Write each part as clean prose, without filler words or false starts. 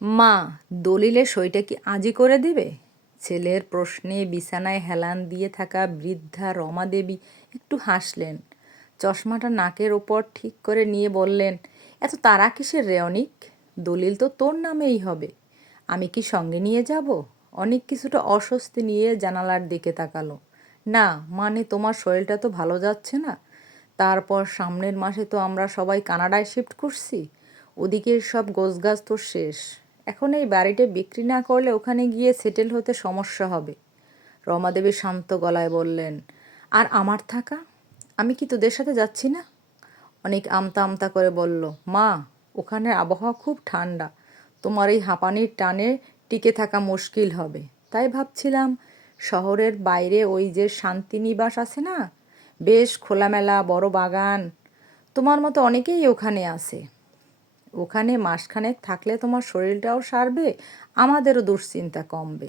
মা, দলিলে সইটা কি আজই করে দিবে? ছেলের প্রশ্নে বিছানায় হেলান দিয়ে থাকা বৃদ্ধা রমা দেবী একটু হাসলেন। চশমাটা নাকের ওপর ঠিক করে নিয়ে বললেন, এত তাড়া কিসের রে অনিক? দলিল তো তোর নামেই হবে। আমি কি সঙ্গে নিয়ে যাব? অনেক কিছুটা অস্বস্তি নিয়ে জানালার দিকে তাকালো। না, মানে তোমার শরীরটা তো ভালো যাচ্ছে না। তারপর সামনের মাসে তো আমরা সবাই কানাডায় শিফট করছি। ওদিকের সব গোছগাছ তো শেষ। এখন এই বাড়িটা বিক্রি না করলে ওখানে গিয়ে সেটেল হতে সমস্যা হবে। রমাদেবী শান্ত গলায় বললেন, আর আমার থাকা? আমি কি তোদের সাথে যাচ্ছি না? অনেক আমতা আমতা করে বলল, মা, ওখানের আবহাওয়া খুব ঠান্ডা। তোমার এই হাঁপানির টানে টিকে থাকা মুশকিল হবে। তাই ভাবছিলাম শহরের বাইরে ওই যে শান্তিনিবাস আছে না, বেশ খোলামেলা বড় বাগান, তোমার মতো অনেকেই ওখানে আছে। ওখানে মাসখানেক থাকলে তোমার শরীরটাও সারবে, আমাদেরও দুশ্চিন্তা কমবে।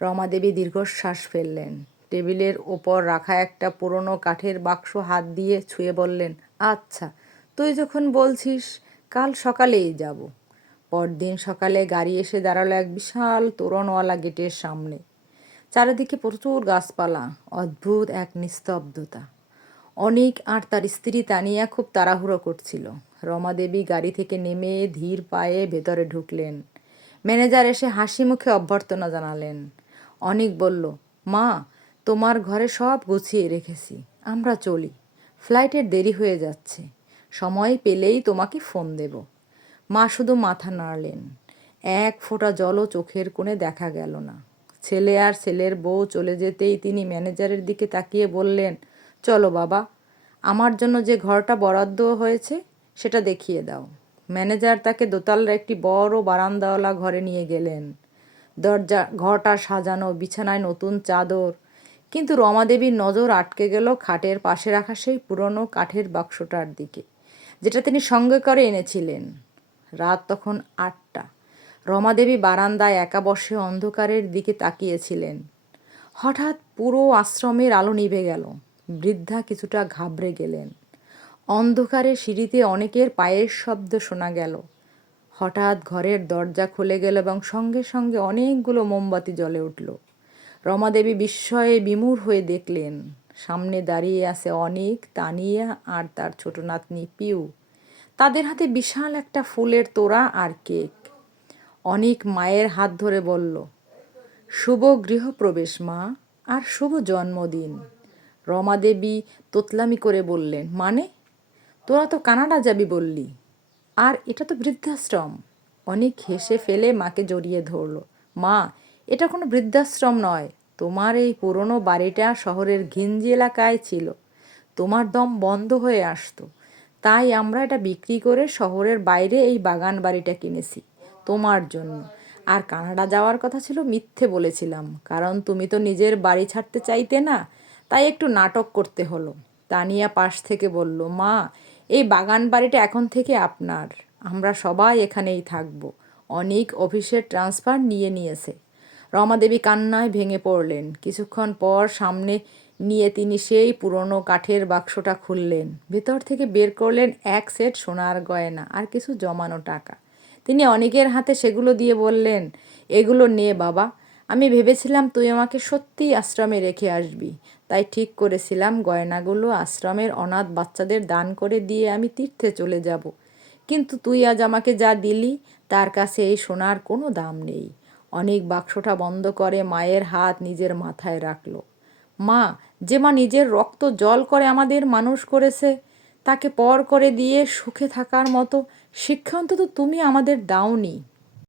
রমাদেবী দীর্ঘশ্বাস ফেললেন। টেবিলের ওপর রাখা একটা পুরনো কাঠের বাক্স হাত দিয়ে ছুঁয়ে বললেন, আচ্ছা, তুই যখন বলছিস, কাল সকালেই যাব। পরদিন সকালে গাড়ি এসে দাঁড়ালো এক বিশাল তোরণওয়ালা গেটের সামনে। চারিদিকে প্রচুর গাছপালা, অদ্ভুত এক নিস্তব্ধতা। অনিক আর তার স্ত্রী তানিয়া খুব তাড়াহুড়ো করছিল। রমাদেবী গাড়ি থেকে নেমে ধীর পায়ে ভেতরে ঢুকলেন। ম্যানেজার এসে হাসি মুখে অভ্যর্থনা জানালেন। অনিক বলল, মা, তোমার ঘরে সব গুছিয়ে রেখেছি, আমরা চলি। ফ্লাইটের দেরি হয়ে যাচ্ছে, সময় পেলেই তোমাকে ফোন দেব। মা শুধু মাথা নাড়লেন। এক ফোঁটা জলও চোখের কোণে দেখা গেল না। ছেলে আর ছেলের বউ চলে যেতেই তিনি ম্যানেজারের দিকে তাকিয়ে বললেন, চলো বাবা, আমার জন্য যে ঘরটা বরাদ্দ হয়েছে সেটা দেখিয়ে দাও। ম্যানেজার তাকে দোতলার একটি বড় বারান্দাওয়ালা ঘরে নিয়ে গেলেন। ঘরটা সাজানো, বিছানায় নতুন চাদর। কিন্তু রমাদেবীর নজর আটকে গেল খাটের পাশে রাখা সেই পুরনো কাঠের বাক্সটার দিকে, যেটা তিনি সঙ্গে করে এনেছিলেন। রাত তখন 8টা। রমাদেবী বারান্দায় একা বসে অন্ধকারের দিকে তাকিয়েছিলেন। হঠাৎ পুরো আশ্রমের আলো নিভে গেল। বৃদ্ধা কিছুটা ঘাবড়ে গেলেন। অন্ধকারে সিঁড়িতে অনেকের পায়ের শব্দ শোনা গেল। হঠাৎ ঘরের দরজা খুলে গেল এবং সঙ্গে সঙ্গে অনেকগুলো মোমবাতি জ্বলে উঠল। রমাদেবী বিস্ময়ে বিমূঢ় হয়ে দেখলেন, সামনে দাঁড়িয়ে আছে অনিক, তানিয়া আর তার ছোট নাতনি পিউ। তাদের হাতে বিশাল একটা ফুলের তোড়া আর কেক। অনিক মায়ের হাত ধরে বলল, শুভ গৃহপ্রবেশ মা, আর শুভ জন্মদিন। রমাদেবী তোতলামি করে বললেন, মানে? তোরা তো কানাডা যাবি বললি, আর এটা তো বৃদ্ধাশ্রম। অনেক হেসে ফেলে মাকে জড়িয়ে ধরল। মা, এটা কোনো বৃদ্ধাশ্রম নয়। তোমার এই পুরনো বাড়িটা শহরের ঘিঞ্জি এলাকায় ছিল, তোমার দম বন্ধ হয়ে আসতো। তাই আমরা এটা বিক্রি করে শহরের বাইরে এই বাগান বাড়িটা কিনেছি তোমার জন্য। আর কানাডা যাওয়ার কথা ছিল মিথ্যে বলেছিলাম, কারণ তুমি তো নিজের বাড়ি ছাড়তে চাইতে না, তাই একটু নাটক করতে হলো। তানিয়া পাশ থেকে বলল, মা, এই বাগান বাড়িটা এখন থেকে আপনার। আমরা সবাই এখানেই থাকবো। অনেক অফিসের ট্রান্সফার নিয়েছে। রমাদেবী কান্নায় ভেঙে পড়লেন। কিছুক্ষণ পর সামনে নিয়ে তিনি সেই পুরনো কাঠের বাক্সটা খুললেন। ভেতর থেকে বের করলেন এক সেট সোনার গয়না আর কিছু জমানো টাকা। তিনি অনেকের হাতে সেগুলো দিয়ে বললেন, এগুলো নে বাবা, আমি ভেবেছিলাম তুই আমাকে সত্যিই আশ্রমে রেখে আসবি, তাই ঠিক করেছিলাম গয়নাগুলো আশ্রমের অনাথ বাচ্চাদের দান করে দিয়ে আমি তীর্থে চলে যাব। কিন্তু তুই আজ আমাকে যা দিলি তার কাছে এই সোনার কোনো দাম নেই। অনেক বাক্সটা বন্ধ করে মায়ের হাত নিজের মাথায় রাখল। মা, যে মা নিজের রক্ত জল করে আমাদের মানুষ করেছে, তাকে পর করে দিয়ে সুখে থাকার মতো শিক্ষা অন্তত তুমি আমাদের দাওনি।